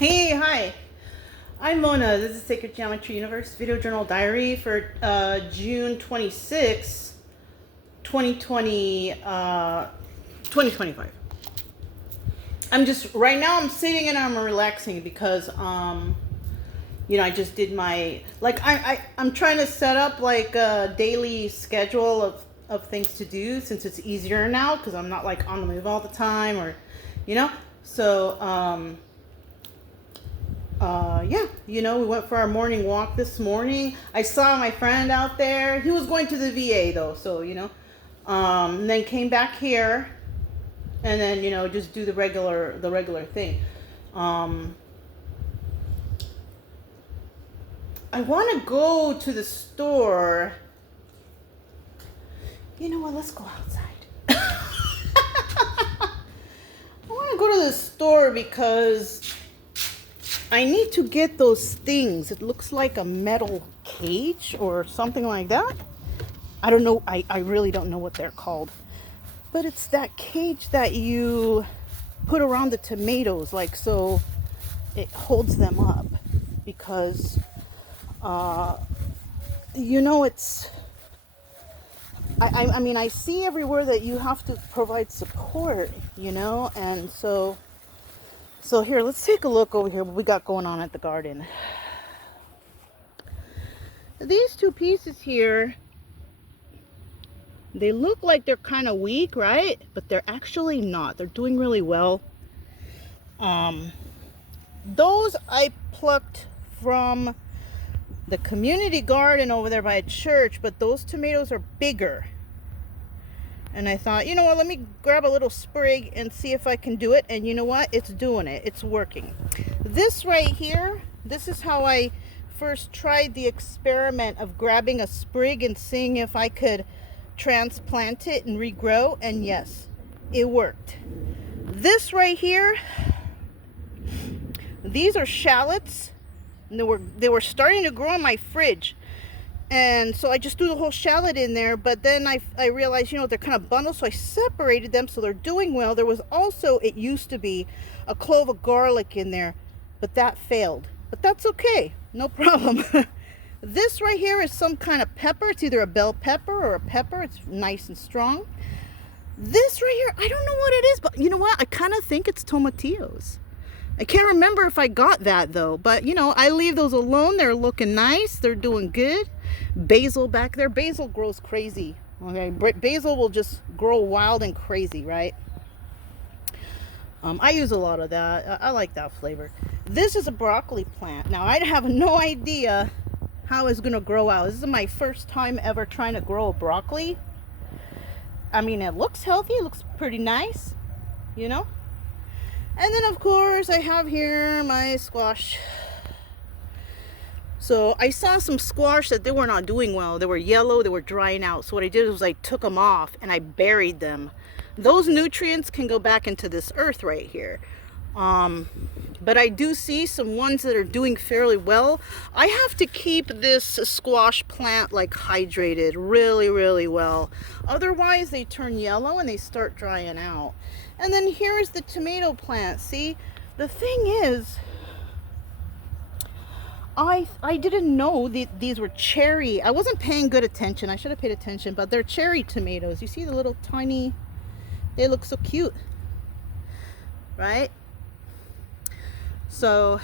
Hey, hi. I'm Mona. This is Sacred Geometry Universe Video Journal Diary for June 26, 2020, 2025. Right now I'm sitting and I'm relaxing because, I just did my, I'm trying to set up like a daily schedule of things to do since it's easier now because I'm not like on the move all the time or, so, we went for our morning walk this morning. I saw my friend out there. He was going to the VA though, so and then came back here, and then just do the regular thing. I want to go to the store. You know what? Let's go outside. I want to go to the store because I need to get those things. It looks like a metal cage or something like that. I don't know. I really don't know what they're called. But it's that cage that you put around the tomatoes, like so it holds them up. Because, it's... I mean, I see everywhere that you have to provide support, and so here, let's take a look over here what we got going on at the garden. These two pieces here, they look like they're kind of weak, right? But they're actually not. They're doing really well. Those I plucked from the community garden over there by a church, but those tomatoes are bigger. And I thought, you know what, let me grab a little sprig and see if I can do it. And you know what? It's doing it. It's working. This right here, this is how I first tried the experiment of grabbing a sprig and seeing if I could transplant it and regrow. And yes, it worked. This right here, these are shallots. And they were starting to grow in my fridge. And so I just threw the whole shallot in there, but then I realized, they're kind of bundled, so I separated them, so they're doing well. There was also, it used to be, a clove of garlic in there, but that failed. But that's okay, no problem. This right here is some kind of pepper. It's either a bell pepper or a pepper. It's nice and strong. This right here, I don't know what it is, but you know what? I kind of think it's tomatillos. I can't remember if I got that though, but I leave those alone. They're looking nice. They're doing good. Basil back there. Basil grows crazy. Okay, basil will just grow wild and crazy, right? I use a lot of that. I like that flavor. This is a broccoli plant. Now I have no idea how it's gonna grow out. This is my first time ever trying to grow a broccoli. I mean, it looks healthy. It looks pretty nice, And then, of course, I have here my squash. So I saw some squash that they were not doing well. They were yellow. They were drying out. So what I did was I took them off and I buried them. Those nutrients can go back into this earth right here. But I do see some ones that are doing fairly well. I have to keep this squash plant like hydrated really, really well. Otherwise, they turn yellow and they start drying out. And then here's the tomato plant. See, the thing is, I didn't know these were cherry. I wasn't paying good attention. I should have paid attention, but they're cherry tomatoes. You see the little tiny, they look so cute, right? So,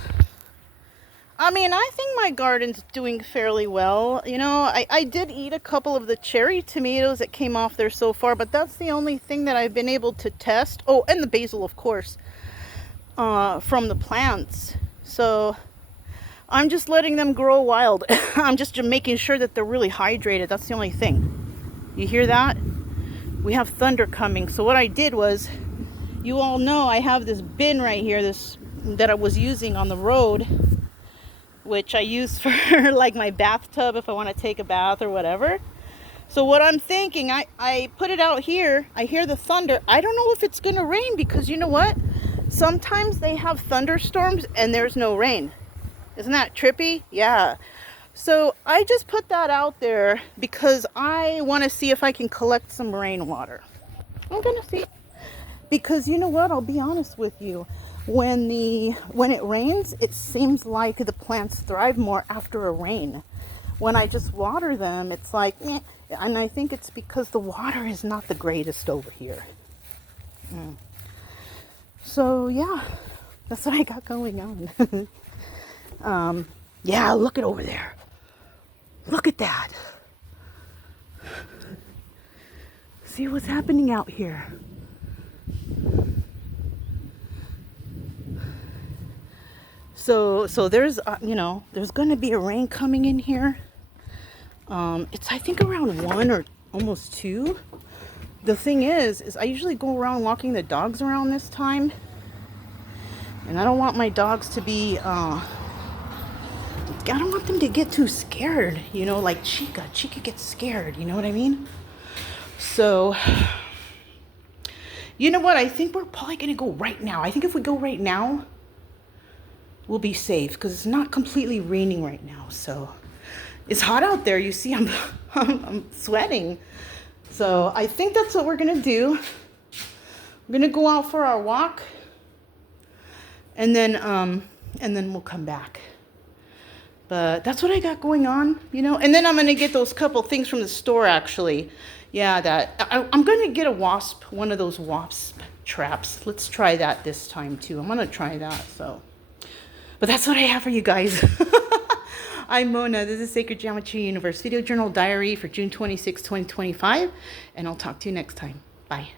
I mean, I think my garden's doing fairly well. I did eat a couple of the cherry tomatoes that came off there so far, but that's the only thing that I've been able to test. Oh, and the basil, of course, from the plants. So I'm just letting them grow wild. I'm just making sure that they're really hydrated. That's the only thing. You hear that? We have thunder coming. So what I did was, you all know I have this bin right here, that I was using on the road, which I use for like my bathtub if I want to take a bath or whatever. So what I'm thinking, I put it out here. I hear the thunder. I don't know if it's going to rain because you know what? Sometimes they have thunderstorms and there's no rain. Isn't that trippy? Yeah. So I just put that out there because I want to see if I can collect some rainwater. I'm going to see. Because you know what? I'll be honest with you. When it rains, it seems like the plants thrive more after a rain. When I just water them, it's like, eh. And I think it's because the water is not the greatest over here. So yeah, that's what I got going on. Yeah, look at over there. Look at that. See what's happening out here. So there's, there's going to be a rain coming in here. It's, I think, around 1 or almost 2. The thing is I usually go around walking the dogs around this time. And I don't want my dogs to be, I don't want them to get too scared, like Chica. Chica gets scared, you know what I mean? So, you know what? I think we're probably going to go right now. I think if we go right now, we'll be safe because it's not completely raining right now. So it's hot out there. You see, I'm sweating. So I think that's what we're going to do. We're going to go out for our walk and then we'll come back. But that's what I got going on, and then I'm going to get those couple things from the store, actually. Yeah, I'm going to get one of those wasp traps. Let's try that this time too. I'm going to try that. But that's what I have for you guys. I'm Mona. This is Sacred Geometry Universe Video Journal Diary for June 26, 2025. And I'll talk to you next time. Bye.